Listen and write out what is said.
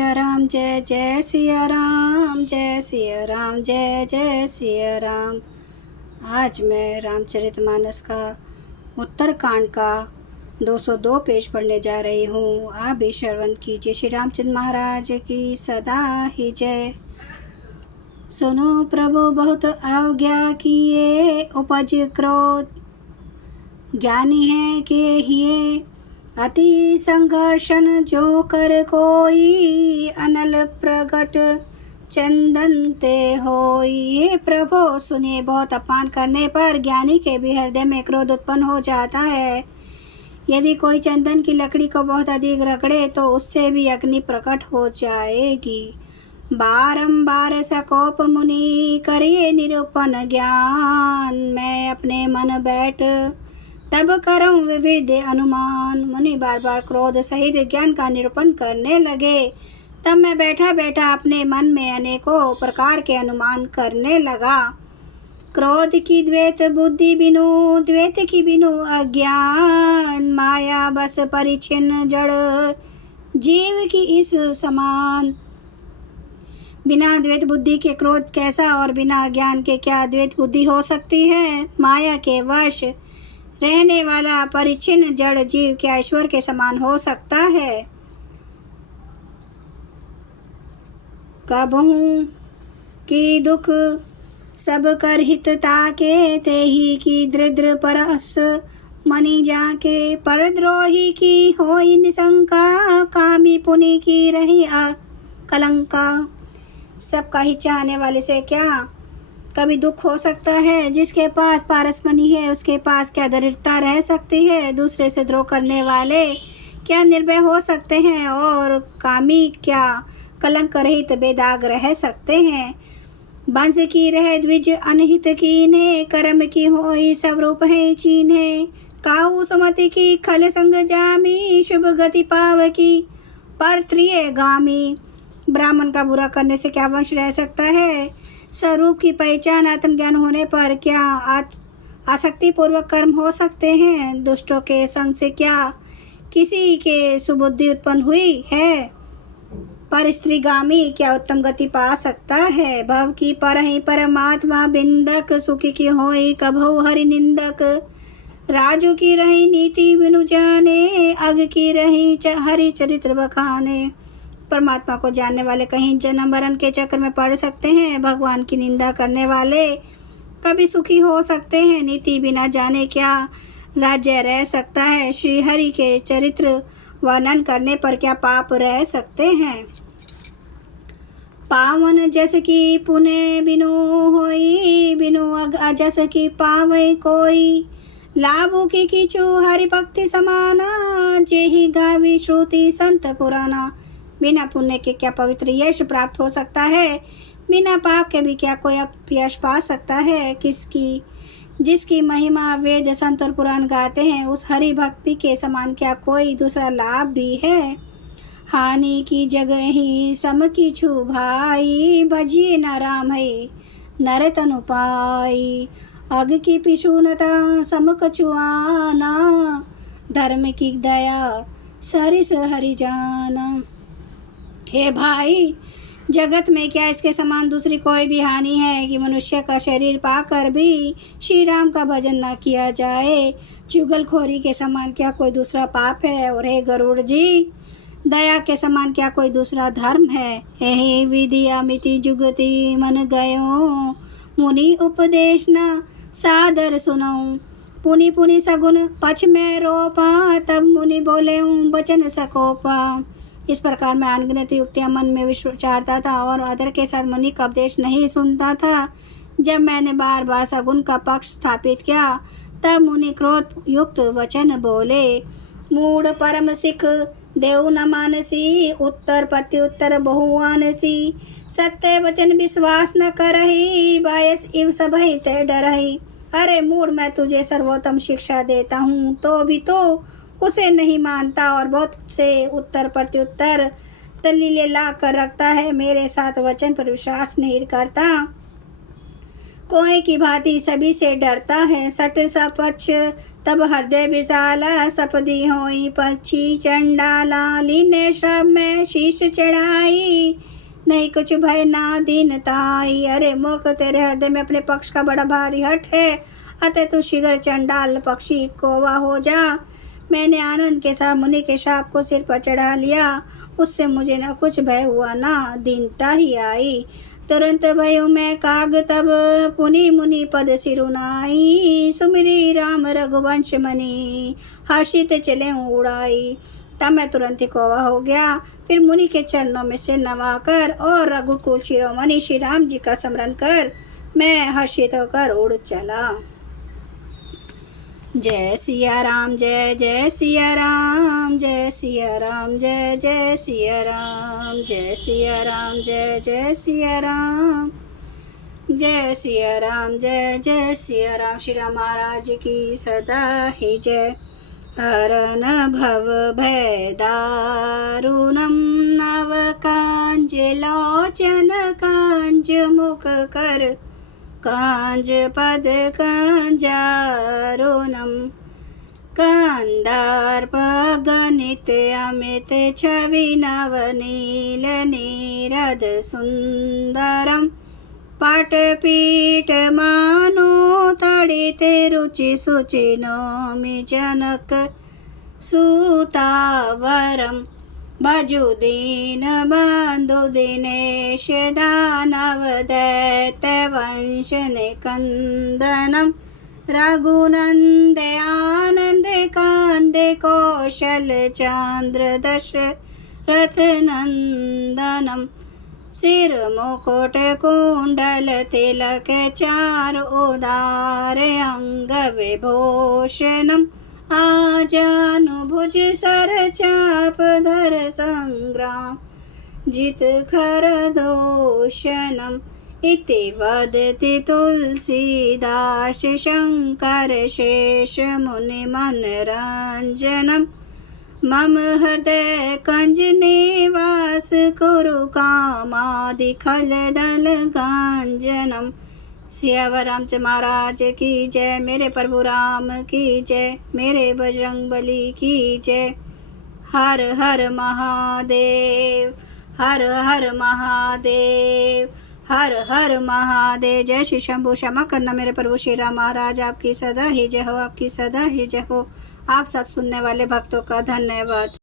सिया राम, जय जय सिया राम, जय सिया राम, जय जय सिया राम। आज मैं रामचरितमानस का उत्तरकांड का 202 पेज पढ़ने जा रही हूँ। आप भी श्रवण कीजिए। श्री रामचंद्र महाराज की सदा ही जय। सुनो प्रभु बहुत अवज्ञा किए, उपज क्रोध ज्ञानी है के हिये, अति संघर्षण जो कर कोई, अनल प्रगट चंदन ते होई। ये प्रभु सुनिए, बहुत अपमान करने पर ज्ञानी के भी हृदय में क्रोध उत्पन्न हो जाता है। यदि कोई चंदन की लकड़ी को बहुत अधिक रगड़े तो उससे भी अग्नि प्रकट हो जाएगी। बारंबार सकोप मुनि करिए निरूपण ज्ञान, मैं अपने मन बैठ तब करऊं विविध अनुमान। मुनि बार बार क्रोध सहित ज्ञान का निरूपण करने लगे। तब मैं बैठा बैठा अपने मन में अनेकों प्रकार के अनुमान करने लगा। क्रोध की द्वैत बुद्धि बिनु, द्वैत की बिनु अज्ञान, माया बस परिचिन जड़ जीव की इस समान। बिना द्वैत बुद्धि के क्रोध कैसा, और बिना ज्ञान के क्या द्वैत बुद्धि हो सकती है। माया के वश रहने वाला परिचिन जड़ जीव क्या ईश्वर के समान हो सकता है। कबहू की दुख सब कर हित ताके, तेही की दृढ़ परस मनि जाके। परद्रोही की होई निशंका, कामी पुनि की रही कलंका। सबका ही चाहने वाले से क्या कभी दुख हो सकता है। जिसके पास पारसमणि है उसके पास क्या दरिद्रता रह सकती है। दूसरे से द्रोह करने वाले क्या निर्भय हो सकते हैं, और कामी क्या कलंक रहित बेदाग रह सकते हैं। वंश की रह द्विज अनहित कीन्हे, कर्म की होई स्वरूप है चीन्हे। काहू सुमति की खल संग जामी, शुभ गति पाव की पर त्रिय गामी। ब्राह्मण का बुरा करने से क्या वंश रह सकता है। स्वरूप की पहचान आत्मज्ञान होने पर क्या आसक्ति पूर्वक कर्म हो सकते हैं। दुष्टों के संग से क्या किसी के सुबुद्धि उत्पन्न हुई है। पर स्त्रीगामी क्या उत्तम गति पा सकता है। भव की परहि परमात्मा बिंदक, सुखी की होई कभौ हरि निंदक। राजू की रही नीति बिनु जाने, अग की रही हरि चरित्र बखाने। परमात्मा को जानने वाले कहीं जन्म मरण के चक्र में पड़ सकते हैं। भगवान की निंदा करने वाले कभी सुखी हो सकते हैं। नीति बिना जाने क्या राज्य रह सकता है। श्री हरि के चरित्र वर्णन करने पर क्या पाप रह सकते हैं। पावन जस की पुण्य बिनु होई, बिनु अजस की पावै कोई। लाभु की किचु हरि भक्ति समाना, जेहि गावी श्रुति संत पुराना। बिना पुण्य के क्या पवित्र यश प्राप्त हो सकता है। बिना पाप के भी क्या कोई यश पा सकता है। जिसकी महिमा वेद संत और पुराण गाते हैं, उस हरि भक्ति के समान क्या कोई दूसरा लाभ भी है। हानि की जगह ही सम की छु भाई, भजिए न राम है नर तनु पाई। अग की पिछुनता सम कछुआना, धर्म की दया सरिस हरि जाना। हे भाई, जगत में क्या इसके समान दूसरी कोई भी हानि है कि मनुष्य का शरीर पाकर भी श्री राम का भजन न किया जाए। चुगलखोरी के समान क्या कोई दूसरा पाप है। और हे गरुड़ जी, दया के समान क्या कोई दूसरा धर्म है। हे विद्या मिति जुगति मन गयो, मुनि उपदेश न सादर सुनऊं। पुनि पुनि सगुन पछ में रोपा, तब मुनि बोले बचन सकोपा। इस प्रकार मैं अनगिनत युक्तियां मन में विचारता था और आदर के साथ मुनि का उपदेश नहीं सुनता था। जब मैंने बार बार सगुन का पक्ष स्थापित किया, तब मुनि क्रोध युक्त वचन बोले। मूढ़ परम सिख देव न मानसी, उत्तर प्रत्युत्तर बहुआनसी। सत्य वचन विश्वास न करही, बायस इव सबहि ते डरही। अरे मूढ़, मैं तुझे सर्वोत्तम शिक्षा देता हूँ तो भी तो उसे नहीं मानता, और बहुत से उत्तर प्रत्युत्तर दलीलें ला कर रखता है। मेरे साथ वचन पर विश्वास नहीं करता। कोई की भांति सभी से डरता है सट सपक्ष, तब हृदय विशाला सपदी होई पक्षी चंडाला। लीने श्रम में शीश चढ़ाई, नहीं कुछ भय ना दीनताई। अरे मूर्ख, तेरे हृदय में अपने पक्ष का बड़ा भारी हट है, अतः तू शीघ्र चंडाल पक्षी कौवा हो जा। मैंने आनंद के साथ मुनि के शाप को सिर पर चढ़ा लिया, उससे मुझे न कुछ भय हुआ ना दीनता ही आई। तुरंत भयो मैं काग, तब पुनि मुनि पद सिरुनाई। सुमिरी राम रघुवंश मणि, हर्षित चले उड़ाई। तब मैं तुरंत ही कौवा हो गया। फिर मुनि के चरणों में से नवाकर और रघुकुल शिरोमणि श्री राम जी का स्मरण कर मैं हर्षित होकर उड़ चला। जय सिया राम, जय जय सिया राम, जय सिया राम, जय जय सिया राम, जय सिया राम, जय जय सिया राम, जय सिया राम, जय जय सिया राम। श्री राम महाराज की सदा ही जय। हरन भव भय दारुणम, नव कांज लोचन कांज मुख कर, कांज पद कांजारुणम। कांदार्प गणित अमित छवि नवनील नीरद सुंदरम। पाटपीठ मानो तड़ित रुचि सुचि नौमि जनक सुतावरम। भजु दीन बंधु दिनेश दानव दैत्य वंश निकंदनम। रघुनंद आनंद कांद कौशल चांद्र दशरथ नंदनम। सिर मुकुट कुंडल तिलक चार उदार अंग विभूषणम। आजानुभुज सर चाप धर संग्राम, जित खर दोषणम। इति वदति तुलसीदास शंकर शेष मुनि मनरंजनम। मम हृदय कंज निवास कुरु कामादि खल दल गांजनम। सियावर रामचंद्र महाराज की जय। मेरे प्रभु राम की जय। मेरे बजरंग बली की जय। हर हर महादेव, हर हर महादेव, हर हर महादेव। जय श्री शंभु। क्षमा करना मेरे प्रभु श्री राम महाराज, आपकी सदा ही जय हो, आपकी सदा ही जय हो। आप सब सुनने वाले भक्तों का धन्यवाद।